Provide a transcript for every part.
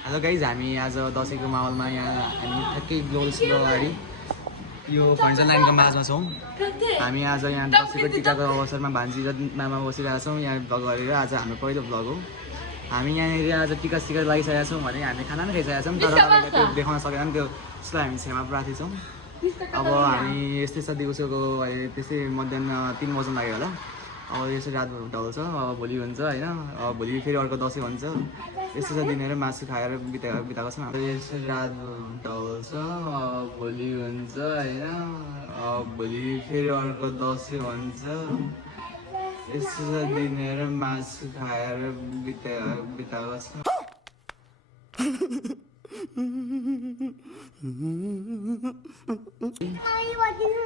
Hello guys, हामी आज दसैँको माहौलमा यहाँ हामी ठ्याक्कै ग्लोबल स्कुल अगाडि यो फर्निचर लाइनको माझमा छौँ। हामी आज यहाँ दसैँको टिकाको अवसरमा भान्जी र मामा बसिरहेका छौँ यहाँ भ्लग गरेर। आज हाम्रो पहिलो भ्लग हो। हामी यहाँनिर आज टिका सिका लगाइसकेका छौँ भने हामी खाना पनि खाइसकेका छौँ, तर तपाईँलाई त्यो देखाउन सकेन नि, त्यसलाई हामी क्षमा प्रार्थी छौँ। अब हामी यस्तै छ, दिउँसोको त्यस्तै मध्याह 3 बज्न लाग्यो होला। अब यसरी रात ढल्छ, अब भोलि हुन्छ होइन। अब भोलि फेरि अर्को दसैँ हुन्छ। यस्तो छ, दिनहरू मासु खाएर बिताएको छौँ। यसरी रात ढल्छ, अब भोलि हुन्छ होइन। अब भोलि फेरि अर्को दसैँ हुन्छ। यस्तो छ, दिनहरू मासु खाएर बिताएको छ।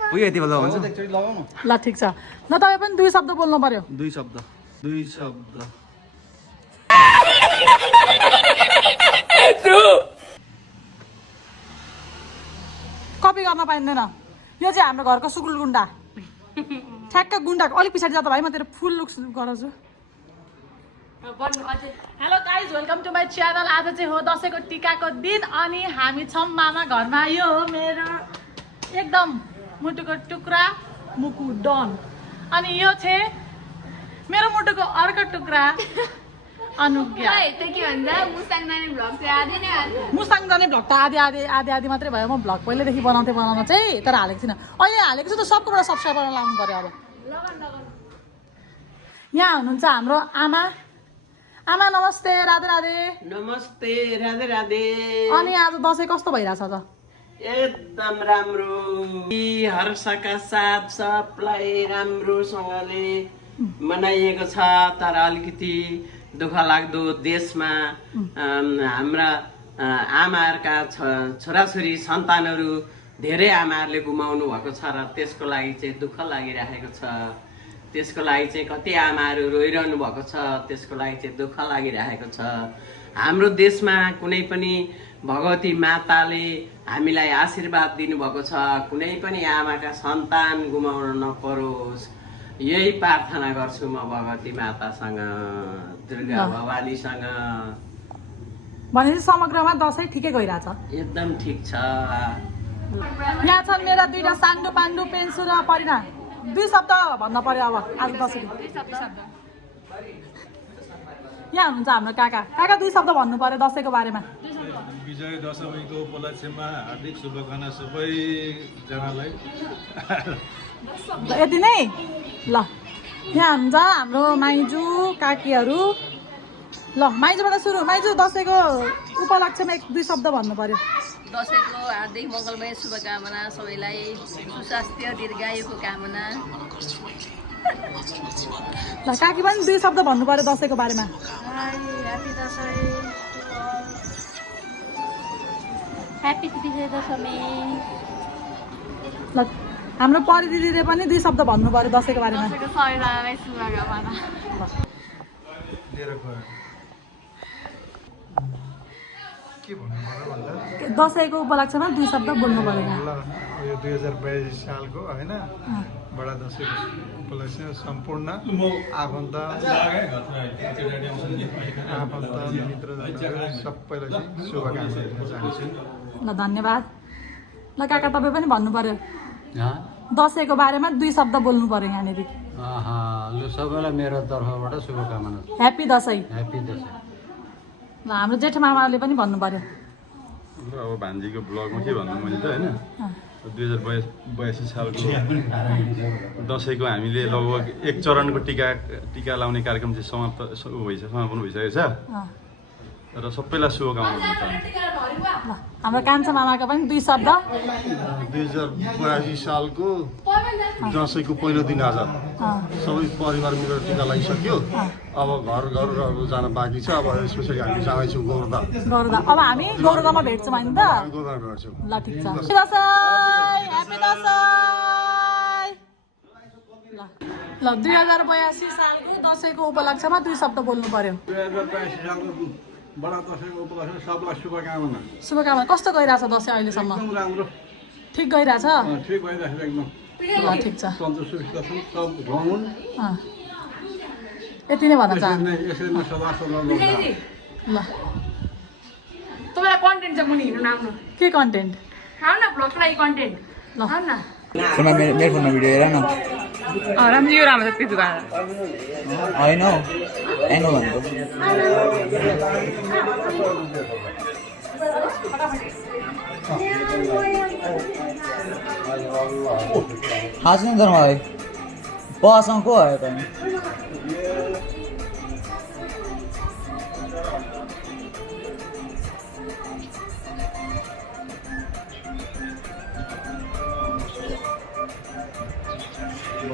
पुग्यो यति बेला हुन्छ। ल ठिक छ। ल तपाईँ पनि 2 शब्द बोल्नु पर्यो। 2 शब्द। कपी गर्न पाइँदैन। यो चाहिँ हाम्रो घरको सुकुल गुन्डा, ठ्याक्क गुन्डाको अलिक पछाडि जाँदा भाइ म तेरो फुल लुक्स गराउँछु। Hello guys, welcome to my channel. आज चाहिँ हो दसैँको टिकाको दिन अनि हामी छौँ मामा घरमा। यो हो मेरो एकदम मुटुको टुक्रा मुकु डन, अनि यो चाहिँ मेरो मुटुको अर्को टुक्रा अनुज्ञा। मुस्ताङ जाने भ्लग त आधी मात्रै भयो। म भ्लग पहिल्यैदेखि बनाउन चाहिँ, तर हालेको छैन। अहिले हालेको छु त सबकोबाट सब्सक्राइब गर्न लाउनु पर्यो। अब यहाँ हुनुहुन्छ हाम्रो आमा। आमा नमस्ते, राधे राधे। नमस्ते, राधे राधे। अनि आज दसैँ कस्तो भइरहेछ त? एकदम राम्रो, हर्षका साथ सबलाई राम्रोसँगले मनाइएको छ। तर अलिकति दुःख लाग्दो देशमा हाम्रा आमाहरूका छोराछोरी सन्तानहरू धेरै आमाहरूले गुमाउनु भएको छ र त्यसको लागि चाहिँ दुःख लागिरहेको छ। त्यसको लागि चाहिँ कति आमाहरू रोइरहनु भएको छ, त्यसको लागि चाहिँ दुःख लागिरहेको छ। हाम्रो देशमा कुनै पनि भगवती माताले हामीलाई आशीर्वाद दिनुभएको छ, कुनै पनि आमाका सन्तान गुमाउन नपरोस्, यही प्रार्थना गर्छु म भगवती मातासँग, दुर्गा भवानीसँग। भनेपछि समग्रमा दसैँ ठिकै गइरहेछ? एकदम ठिक छ। यहाँ छन् मेरा 2टा साङ्डो पाण्डु पेन्सु र परिना। 2 शब्द भन्न पर्यो अब आज दसैँ। यहाँ हुनुहुन्छ हाम्रो काका। काका 2 शब्द भन्नु पर्यो दसैँको बारेमा। विजय दशमीको उपलक्ष्यमा हार्दिक शुभकामना सबैजनालाई। यति नै ल। यहाँ हुन्छ हाम्रो माइजू काकीहरू। ल माइजूबाट सुरु। माइजू दसैँको उपलक्ष्यमा 1-2 शब्द भन्नु पर्यो। दसैँको हार्दिक मङ्गलमय शुभकामना, सबैलाई सुस्वास्थ्य दीर्घायुको कामना। ल काकी पनि 2 शब्द भन्नु पर्यो दसैँको बारेमा। ह्यापी दसैँ, ह्यापी विजय दशमी। ल हाम्रो परि दिदीले पनि 2 शब्द भन्नु पर्यो दसैँको बारेमा। सबैजनालाई शुभकामना। दसैँको उपलक्ष्यमा 2 शब्द बोल्नु पर्यो। यो 2022 सालको होइन बडा दसैँको उपलक्ष्य सम्पूर्ण आफन्त मित्रजनहरू सबैलाई चाहिँ शुभकामना दिन चाहन्छु। ल धन्यवाद। ल काका तपाईँ पनि भन्नु पर्यो दसैँको बारेमा 2 शब्द बोल्नु पर्यो यहाँनिर। ल सबैलाई मेरो तर्फबाट शुभकामना। ह्याप्पी दसैँ। ह्याप्पी दसैँ। ल हाम्रो जेठ मामाले पनि भन्नु पर्यो। अब भान्जीको ब्लगमा के भन्नु मैले त होइन, 2082 सालको दसैँको हामीले लगभग 1 चरणको टिका लाउने कार्यक्रम चाहिँ समापन भइसकेको छ र सबैलाई शुभकामना दिन चाहन्छु। ल हाम्रो कान्छा मामाको पनि 2 शब्द। 2082 सालको दसैँको पहिलो दिन आज सबै परिवार मिलेर टिका लगाइसक्यो। अब घर जान बाँकी छ। अब स्पेसली हामी जाँदैछौँ गौरदा। अब हामी गौरदामा भेट्छौँ होइन त? गौरदा भेट्छौँ। ल ठिक छ। ह्यापी दसैँ। ल 2082 सालको दसैँको उपलक्ष्यमा 2 शब्द बोल्नु पर्यो। 2082 सालको बडा दसैँको उपलक्ष्य सबलाई शुभकामना। शुभकामना। कस्तो गइरहेछ दसैँ अहिलेसम्म? एकदम राम्रो, ठिक गइरहेछ? ठिक भइरहेछ एकदम। ल ठिक छ। सन्तोष सुविस्ता छन्, सब भ्रमण यति नै भन्न चाहन्छु। यसरी नै सदा सदा ल एउटा कन्टेन्ट चाहिँ मुनि हिँड्नु आउनु के कन्टेन्ट आउन न भ्लगको लागि कन्टेन्ट ल आउन न फोनमा मेरो फोनमा भिडियो हेर न राम्रो यो राम्रो छ पिजु गाडा होइन हौ एङ्गल भनेको थाहा छैन तर मलाई बसँग को आयो त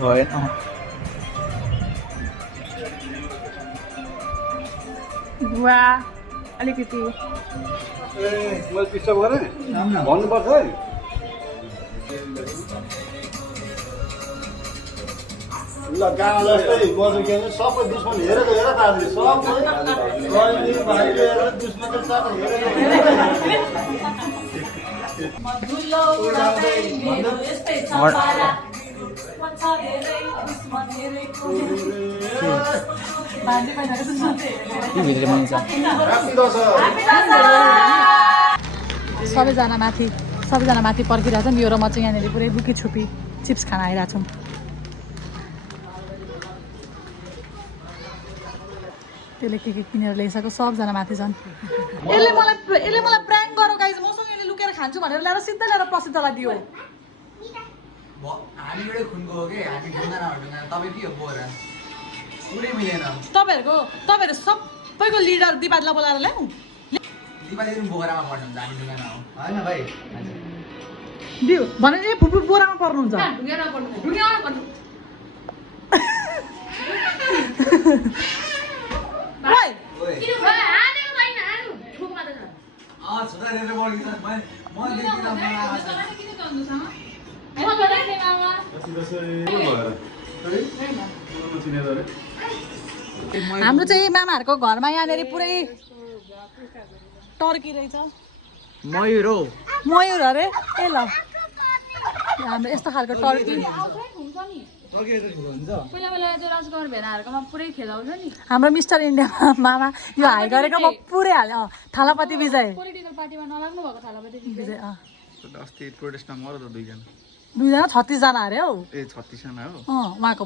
भएन बुवा अलिकति मैले डिस्टर्ब गरेँ भन्नुपर्छ है ल गाना जस्तै बज्यो के भने सबै दुश्मन हेरेको हेर त हामीले सबै भाइले हेरेर दुश्मन त सबै भिडियो बनिन्छ सबैजना माथि पर्खिरहेको छन् यो र म चाहिँ यहाँनिर पुरै लुकी छुपी चिप्स खान आइरहेको छौँ त्यसले के किनेर ल्याइसक्यो सबजना माथि छन् यसले मलाई प्र्याङ्क गरौ गाइज मसँग यसले लुकेर खान्छु भनेर ल्याएर सिधै ल्याएर प्रसिद्धलाई दियो हामी एउटै खुनको हो कि हामी ढुङ्गा तपाईँ के हो बोरा पुरै मिलेन तपाईँहरू सबैको लिडर दिपादीलाई बोलाएर ल्याऊ दिपाली बोरामा पर्नुहुन्छ हामी ढुङ्गामा हो होइन भाइ दियो भने फुपू बोरामा पर्नुहुन्छ हाम्रो चाहिँ मामाहरूको घरमा यहाँनिर पुरै टर्की रहेछ मयूर अरे ए ल हाम्रो यस्तो खालको टर्की हाम्रो मिस्टर इन्डियामा मामा यो हाई गरेको म पुरै हाल्यो थालापति विजय विजय अस्ति प्रोटेस्टमा मर त दुईजना 36 जना अरे हौ ए 36 जना हो उहाँको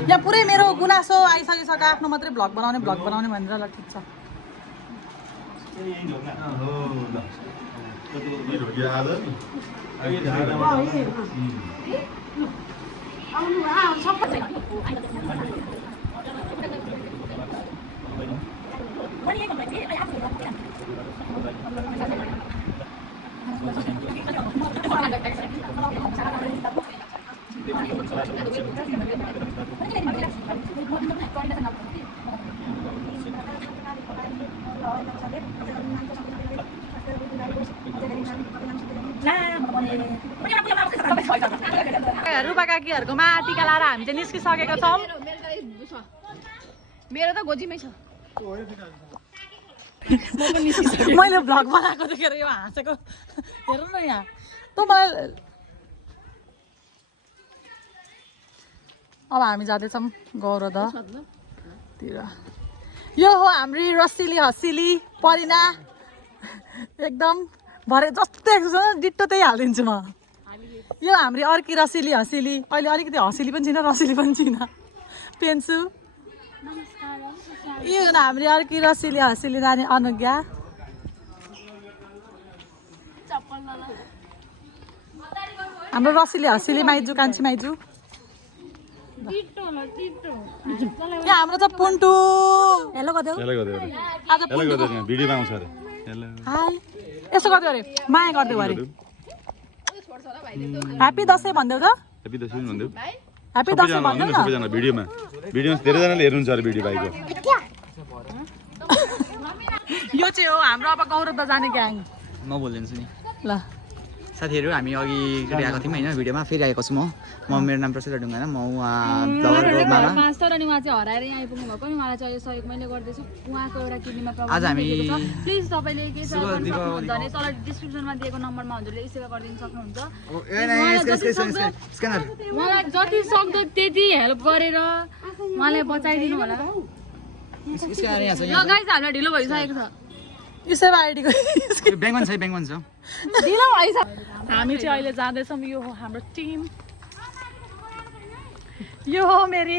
यहाँ पुरै मेरो गुनासो आइसकिसक्यो आफ्नो मात्रै भ्लग बनाउने भनेर ल ठिक छ रुपा काकीहरूकोमा टिका लाएर हामी चाहिँ निस्किसकेका छौँ मेरो त गोजीमै छ मैले भ्लग बनाएको देखेर यो हाँसेको हेर न यहाँ त मलाई अब हामी जाँदैछौँ गौरवतिर यो हो हाम्रो रसिली हसिली परिना एकदम भरे जस्तो देख्छु डिट्टो त्यही हालिदिन्छु म यो हाम्रो अर्की रसिली हसिली अहिले अलिकति हसिली पनि छैन रसिली पनि छैन पेन्सु यो हाम्रो अर्की रसिली हसिली नानी अनुज्ञा हाम्रो रसिली हसिली माइजू कान्छी माइजू यहाँ हाम्रो चाहिँ पुन्टु हेलो गरिदेऊ आज भिडियोमा आउँछ अरे हाई यसो गरिदेऊ अरे माया गरिदेऊ अरे ह्याप्पी दसैँ भनिदेऊ त ह्याप्पी दसैँ भनिदेऊ ह्याप्पी दसैँ भनिदेऊ न सबैजना भिडियोमा धेरैजनाले हेर्नुहुन्छ अरे भिडियो भाइको यो चाहिँ हो हाम्रो अब गौरव जाने ग्याङ म बोलिदिन्छु नि ल साथीहरू हामी अघि आएको थियौँ होइन भिडियोमा फेरि आएको छु म मेरो नाम प्रसिद्ध ढुङ्गा होइन म उहाँ दवरको मामा तर नि उहाँ चाहिँ हराएर यहाँ आइपुग्नु भएको नि उहाँलाई चाहिँ सहयोग मैले गर्दैछु उहाँको एउटा किडनीमा प्रब्लम आज हामी प्लिज तपाईँले के सेवा गर्न सक्नुहुन्छ भने तल डिस्क्रिप्सनमा दिएको नम्बरमा हजुरले सेवा गरिदिनु सक्नुहुन्छ उहाँलाई जति सक्दो त्यति हेल्प गरेर उहाँलाई बचाइदिनु होला इसको आएर यहाँ छ ल गाइस हामीलाई ढिलो भइसकेको छ इसै आइडीको ब्याङ्कन छ ब्याङ्कन छ ढिलो भइसक्यो हामी चाहिँ अहिले जाँदैछौँ यो हो हाम्रो टिम यो हो मेरी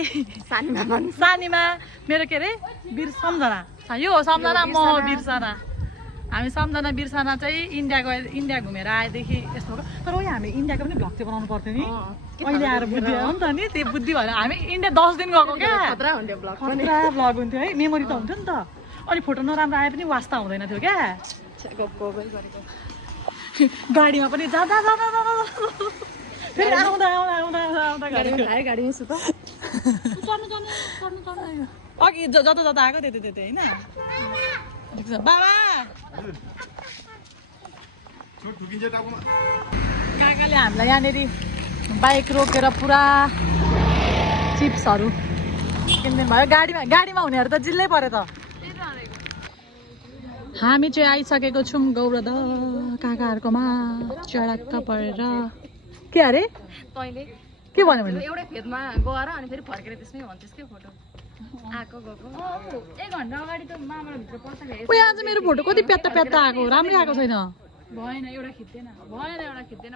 सानीमा मेरो के अरे वीर सम्झना यो हो सम्झना म हो बिर्सना हामी सम्झना बिर्सना चाहिँ इन्डिया घुमेर आएदेखि यस्तो हो तर उयो हामी इन्डियाको पनि भ्लग चाहिँ बनाउनु पर्थ्यो नि अहिले आएर बुद्धि हो नि त नि त्यो बुद्धि भएर हामी इन्डिया 10 दिन गएको क्या खतरा भ्लग हुन्थ्यो है मेमोरी त हुन्थ्यो नि त अनि फोटो नराम्रो आए पनि वास्ता हुँदैन थियो क्या गाडीमा पनि जाँदा फेरि आउँदा गाडीमै सुत अघि जता आएको त्यतै होइन बाबा काकाले हामीलाई यहाँनिर बाइक रोकेर पुरा चिप्सहरू किनिदिनु भयो गाडीमा हुनेहरू त जिल्लै पऱ्यो त हामी चाहिँ आइसकेको छौँ गौरद काकाहरूकोमा चढक्क परेर के अरे तैँले के भन्यो भने एउटै फेदमा गएर अनि फेरि फर्केर त्यसमै भन्छस् के फोटो आएको गएको 1 घन्टा अगाडि त मामालाई भित्र पस्दाखेरि उयो आज मेरो फोटो कति प्यात्ता आएको राम्रै आएको छैन भएन एउटा खिच्दैन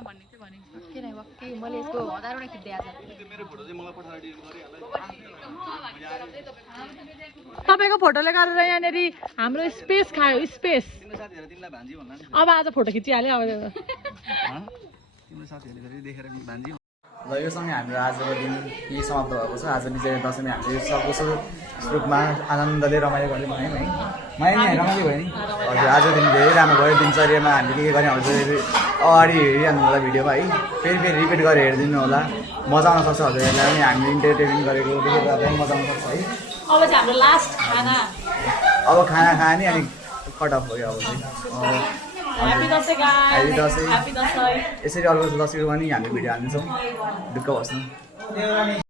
भन्ने चाहिँ भने किन वाक्कै मैले यसको 1000 वटा खिच्दै आज तपाईँको फोटोले गरेर यहाँनिर हाम्रो स्पेस खायो स्पेस अब आज फोटो खिचिहाल्यो अब तिम्रो साथीहरूले फेरि देखेर भान्जी ल यो सँगै हाम्रो आजको दिन यही समाप्त भएको छ आज विजय दशमी हामीले सबको रूपमा आनन्दले रमाइलो गर्ने भन्यौँ है मैले नि रमाइलो भयो नि हजुर आजको दिन धेरै राम्रो भयो दिनचर्यामा हामीले के गर्ने हजुर अगाडि हेरिरहनु होला भिडियोमा है फेरि रिपिट गरेर हेरिदिनु होला मजा आउन सक्छ हजुरहरूलाई पनि हामीले इन्टरटेनमेन्ट गरेको देखेर पनि मजा आउन सक्छ है अब चाहिँ हाम्रो लास्ट खाना अब खाना खाने अनि कट अफ भयो अब चाहिँ happy Dashain guys happy Dashain happy Dashain यसरी अर्को दसैँको पनि हामीले भिडियो हाल्नेछौँ ढुक्क बस्नु